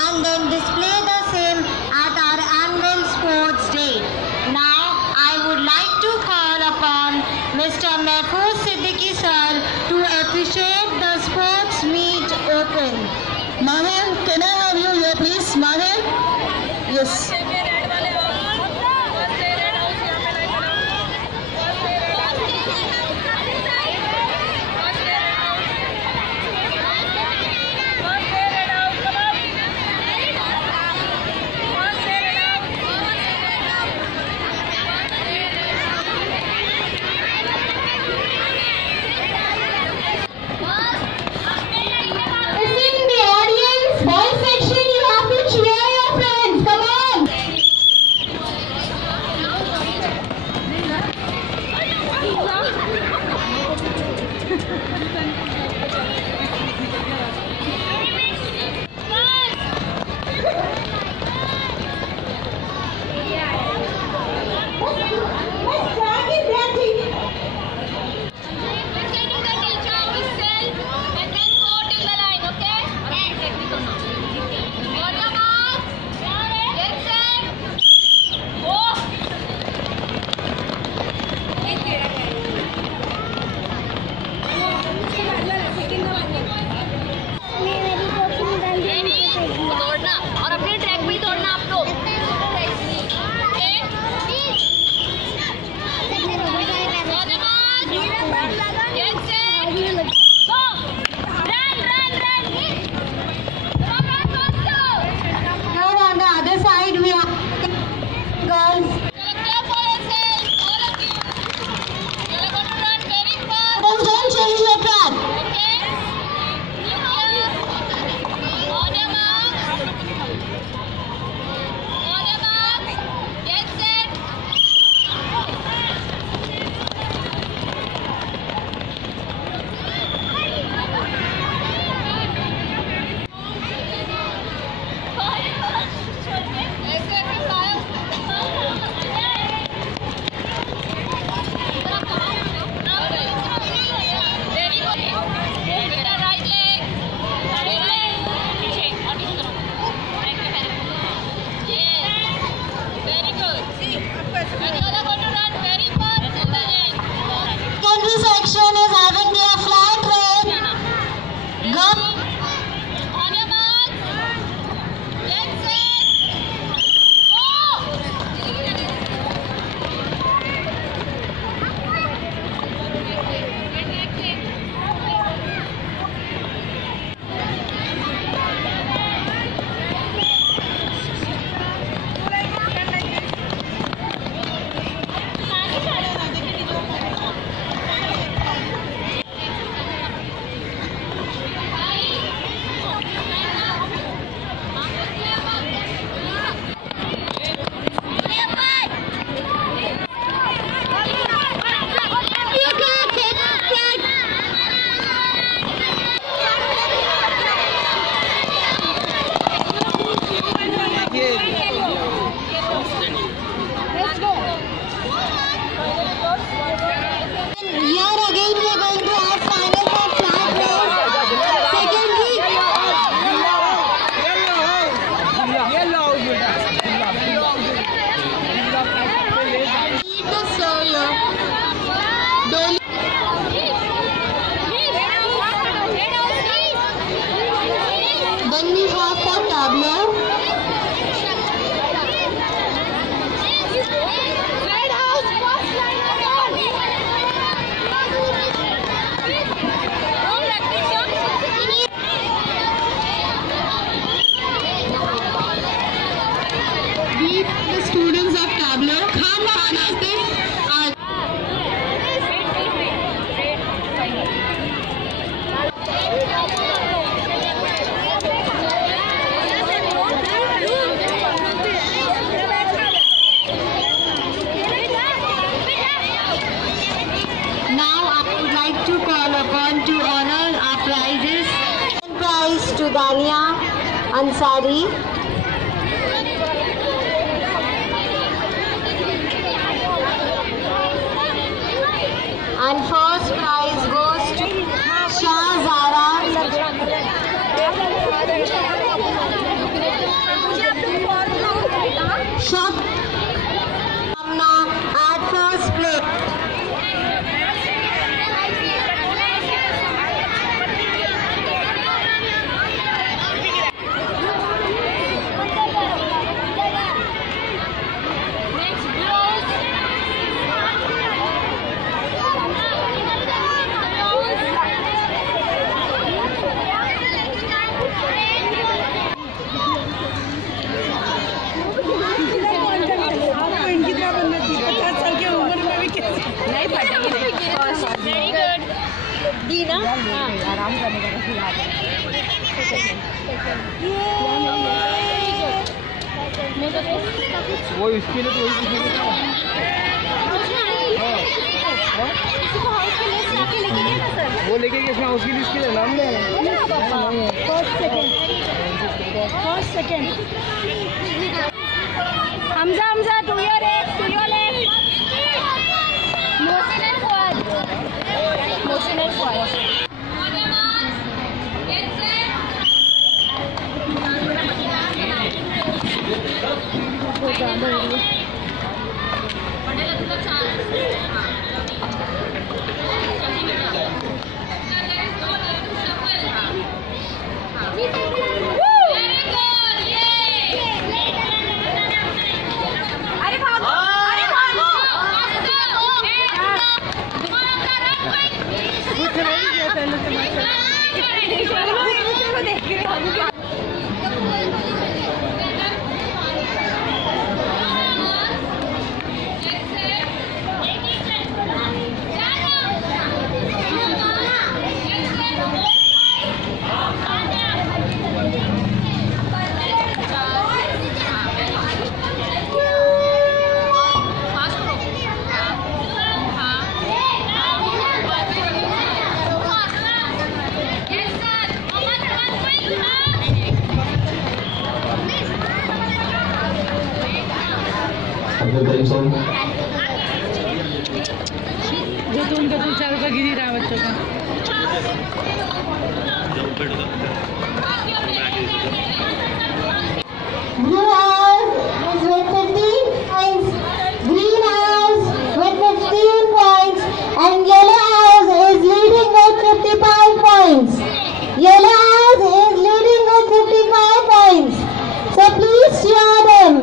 And then display the same at our annual sports day. Now I would like to call upon Mr. Mehfooz Siddiqui sir to appreciate the sports meet open. Mahir, can I have you here please? Mahir? Yes. Then we have for tableau. We, the students of tableau, to honor our prizes. Prize to Dania, Ansari. And first prize goes to Shahzara. Shop at first place. आराम करने का वो इसके लिए तो वो लेके गए हाउस की लिस्ट के लिए नाम नहीं first second Hamza to your left motion and forward जो तो उनका 2-4 रुपया गिर ही रहा है बच्चों का। Blue house is with 15 points, green house with 15 points, and yellow house is leading with 55 points. Yellow house is leading with 55 points. So please cheer them.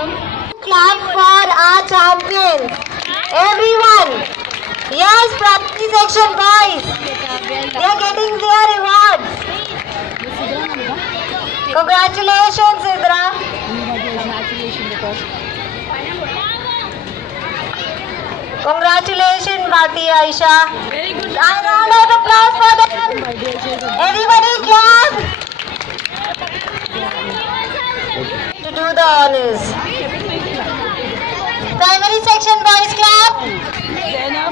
Clap for our champions. Everyone. Yes, primary section boys. They are getting their rewards. Congratulations, Sidra. Congratulations, Bhati Aisha. Very good. And round of applause for them. Everybody clap. To do the honors. Primary section boys clap.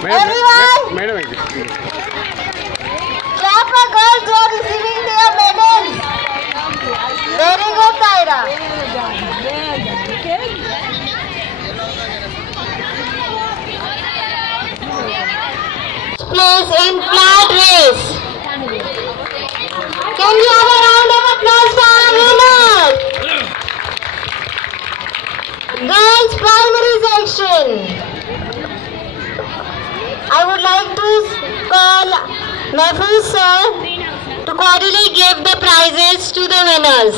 Everyone. Clap for girls who are receiving their medals. Very good, Taira. Place in flat race. Can we have a round of applause for our winners? Girls primary section. I would like to call Mahfouz sir to cordially give the prizes to the winners.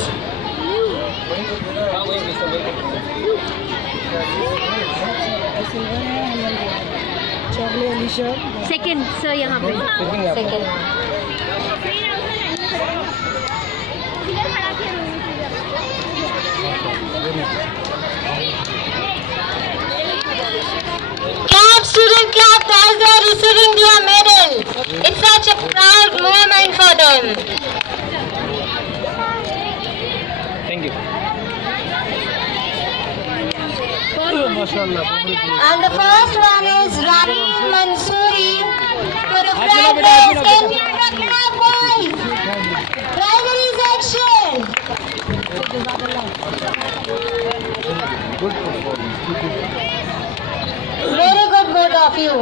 Second sir यहाँ पे Second. Clap, student, clap as they are receiving their medal. It's such a proud moment for them. Thank you. And the first one is Rahim Mansoori for the flag race. Can we have a clap, boys? Primary section. Very good, both of you.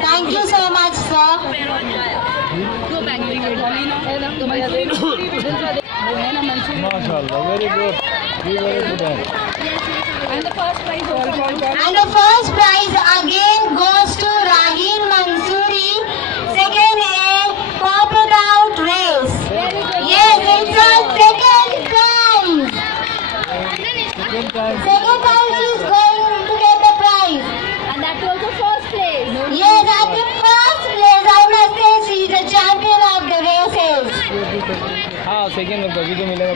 Thank you so much, sir. MashaAllah, very good. Very good. and the first prize And the first prize again goes to Rahim Mansoori. Second A, Pop It Out race. Yes, it's a second prize. Second time she is going to get the prize. and that was the first place. Yes, at the first place, I must say she is the champion of the races. हाँ second में कभी तो मिलेगा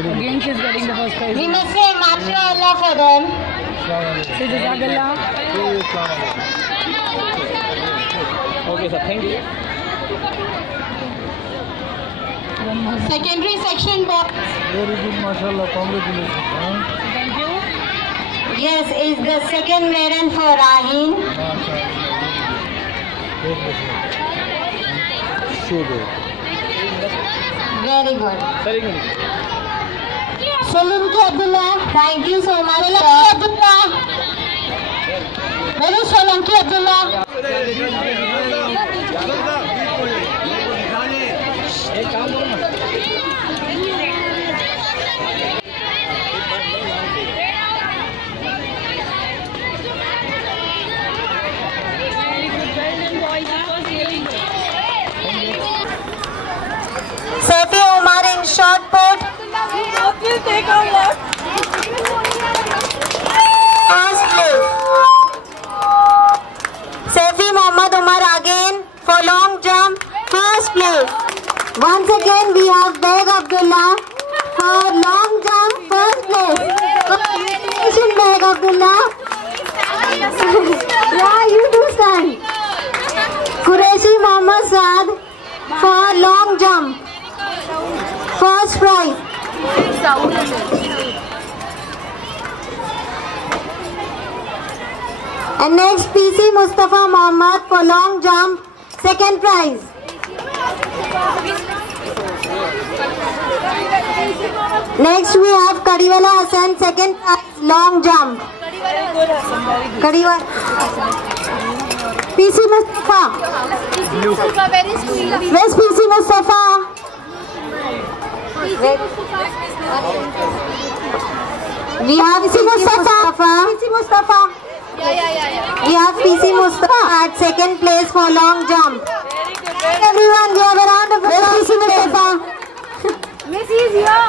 Again she's getting the first prize. We must say MashaAllah for them. Okay sir, thank you. Secondary section boy. Very good, MashaAllah, congratulations. Thank you. Yes, is the second medal for Rahim. Very good. Very good. Salim Ki Abdullah, thank you so much. Salim Ki Abdullah. Very Salim Ki Abdullah. Safi Umar in short put. First place. Safi Muhammad Umar again for long jump. First place. Once again we have Beg Abdullah for long jump. First place. Congratulations Beg Abdullah. Yeah, you do stand. Qureshi Muhammad Saad for long jump. First prize. And next PC Mustafa Muhammad for long jump. Second prize. Next we have Kadiwala Hassan. Second prize long jump. Kadiwala. PC Mustafa. Where's PC Mustafa? We have PC Mustafa. PC Mustafa. Yeah. We have PC Mustafa at second place for long jump. everyone. Give a round of applause to Mustafa. Miss is here.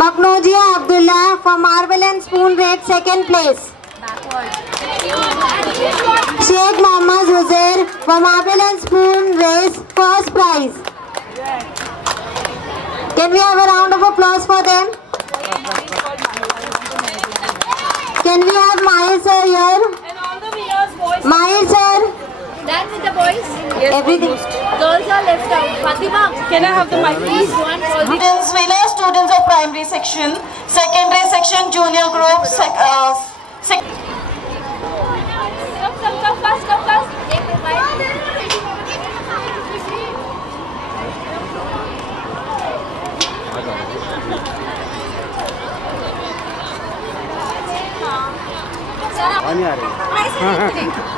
Maknojia Abdullah for marble and spoon race, second place. Sheikh Mohammad Huzair for marble and spoon race, first prize. Can we have a round of applause for them? Can we have Mahir sir here? And all the winners, boys. Mahir sir. Done with the boys? Yes, Everything. Girls are left out. Fatima, Can I have the mic, please please? one for the Students, winners, students of primary section, secondary section, junior group, Come fast. Take the mic. पानी आ रही है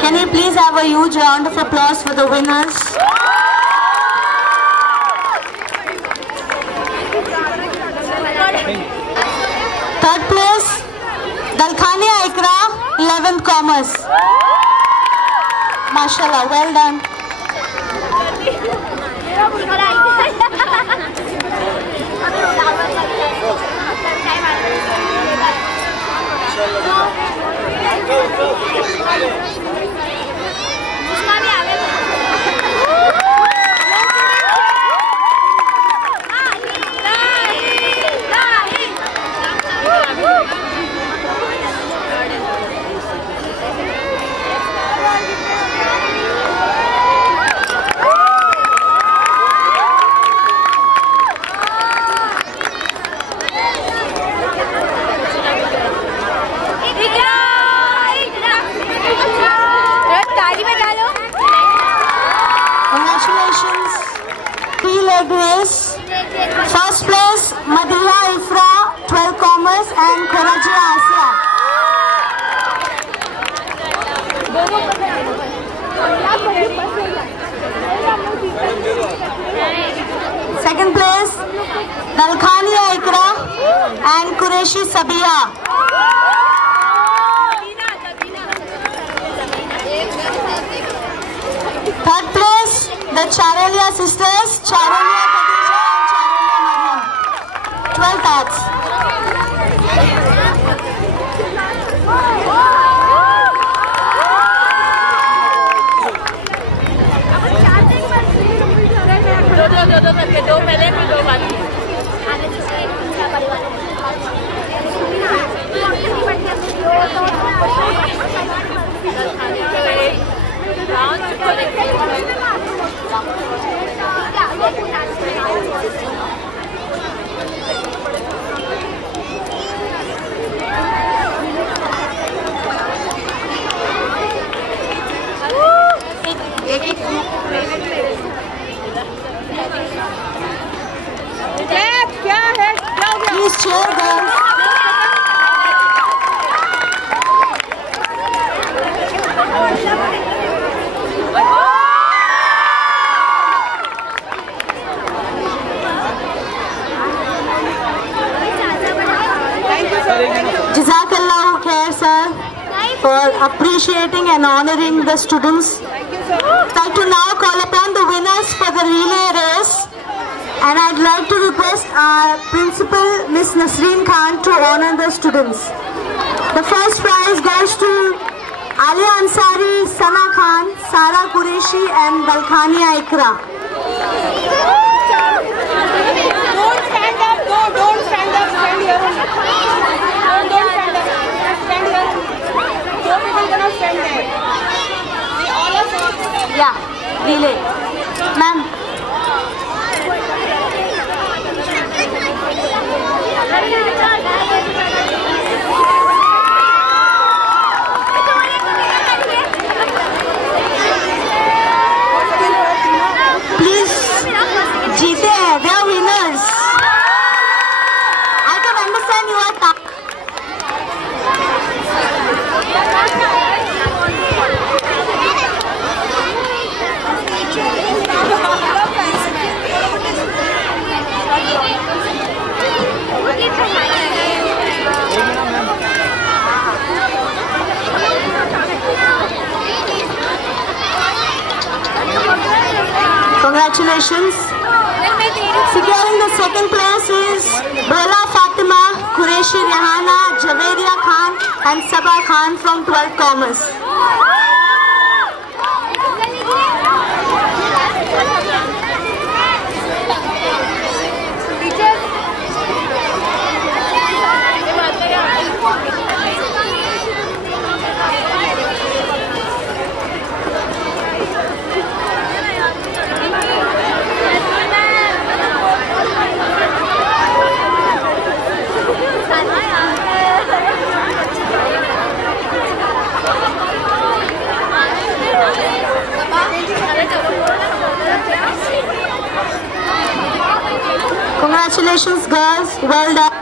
Can we please have a huge round of applause for the winners? Third place, Dalkhania Ikra, 11th Commerce. Mashallah, well done. Congratulations. Three-leg race. First place, Madiha Ifra, 12 Commerce and Karachi Asia. Second place, Dalkhania Ikra and Qureshi Sabiha. Third place, the Charelia sisters, Charelia Khadija and Charelia Mariam. 12 hearts. दो पहले फिर दो बाद Please cheer, girls. Jazakallah khair, sir, for appreciating and honoring the students. I'd like to now call upon the winners for the relay race, and I'd like to request our principal, Miss Nasreen Khan, to honor the students. The first prize goes to Ali Ansari, Sana Khan, Sara Qureshi and Dalkhania Ikra. Don't stand up, don't stand up, stand here only. Don't stand up, stand here only. Four people cannot stand there. We all are saying. Yeah, relay. Ma'am. Please, jeete hai, they are winners. I can understand you are tough. Congratulations. Securing the second place is Bola Fatima, Qureshi Rehana, Javeria Khan and Sabah Khan from 12th Commerce. Congratulations girls, well done.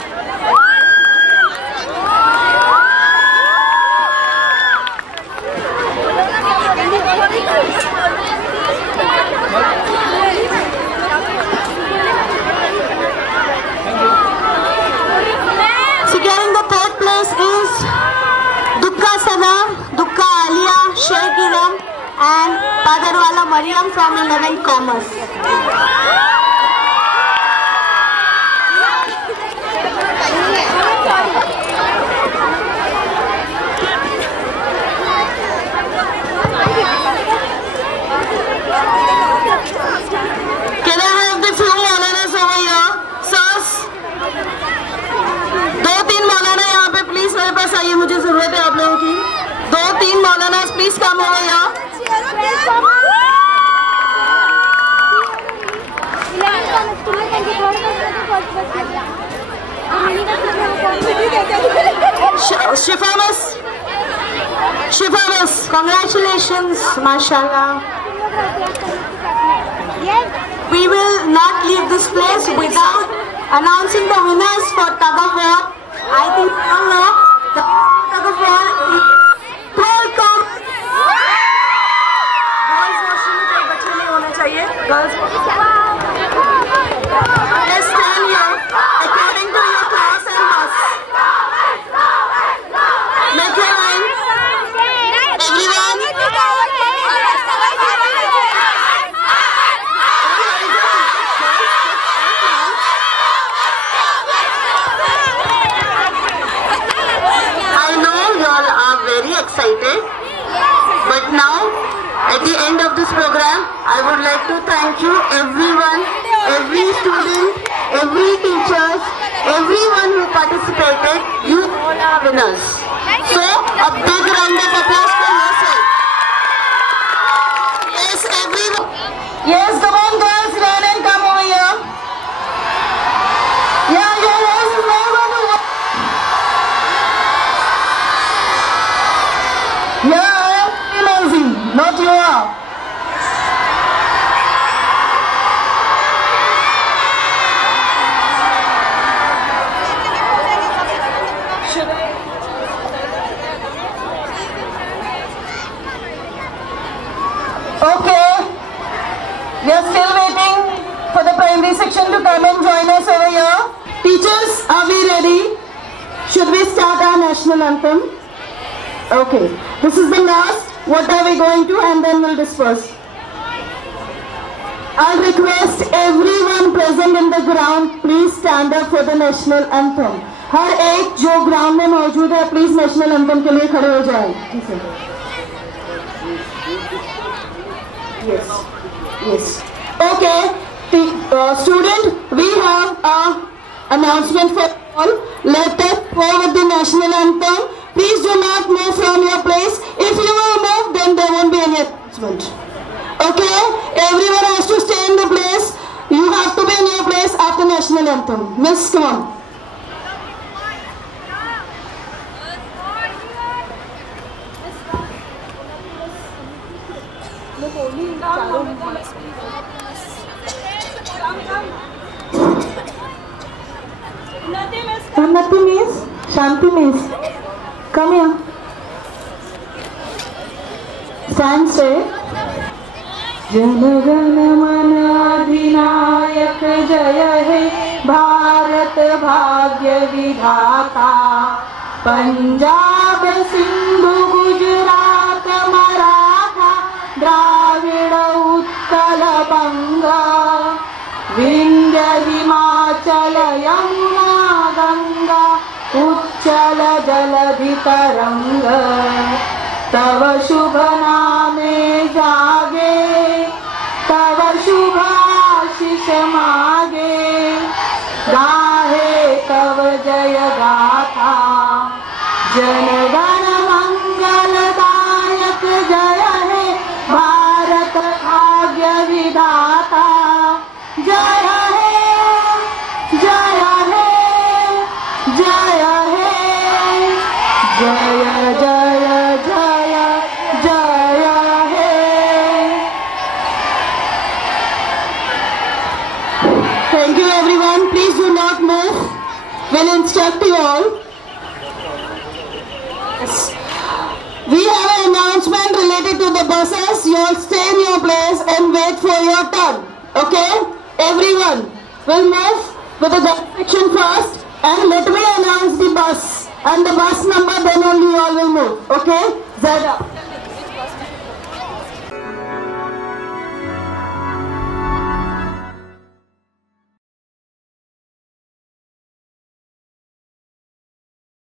Securing the third place is Dukka Sadar, Dukka Alia, Sheikh Iram and Padarwala Mariam from 11th Commerce. Can I have the few Maulanas over here? Sirs? 2-3 Maulana यहाँ पे please मेरे पास आइए, मुझे जरूरत है आप लोगों की. 2-3 Maulana please come over here. Shifa Miss, congratulations, mashallah. We will not leave this place without announcing the winners for tug of war. I think you all know the tug of war is welcome. Girls washroom में कोई बच्चे नहीं होने चाहिए. Girls let's stand here according to your class and mass. Make your line. Everyone. Excited, but now at the end of this program I would like to thank you everyone, every student, every teachers, everyone who participated. You all are winners. So a big round of applause for yourself. Yes, everyone. Yes, come on girls, run and come over here. Yeah, your voice is very good. Yeah, I am amazing, not you are. Okay, we are still waiting for the primary section to come and join us over here. Teachers, are we ready? Should we start our national anthem? Okay, this is the last. What are we going to, and then we'll disperse. I'll request everyone present in the ground, please stand up for the national anthem. हर एक जो ground में मौजूद है, please national anthem के लिए खड़े हो जाए. Yes, yes. Okay, student, we have a announcement for all. Let us forward the national anthem. Please do not move from your place. If you will move, then there won't be any announcement. Okay? Everyone has to stay in the place. You have to be in your place after national anthem. Miss, come on. Unnati miss, Shanti miss, come here. Stand straight. जनगण मन अधिनायक जय हे भारत भाग्य विधाता. पंजाब सिंधु गुजरात मराठा द्राविड़ उत्कल उत्कल बंगा विंध्य हिमाचल यमुना गंगा उच्चल जलधि तरंग तव शुभ नामे जागे तव शुभ आशीष मागे गाहे तव जय गाथा जनगण मंगलदायक जय हे भारत भाग्य विधाता जय हे जय हे जय हे जय जय जय जय हे। Thank you everyone. Please do not move. We'll instruct you all. We have an announcement related to the buses. You all stay in your place and wait for your turn. Okay? Everyone will move with the direction first and let me announce the bus and the bus number, then only you all will move. Okay? Zada.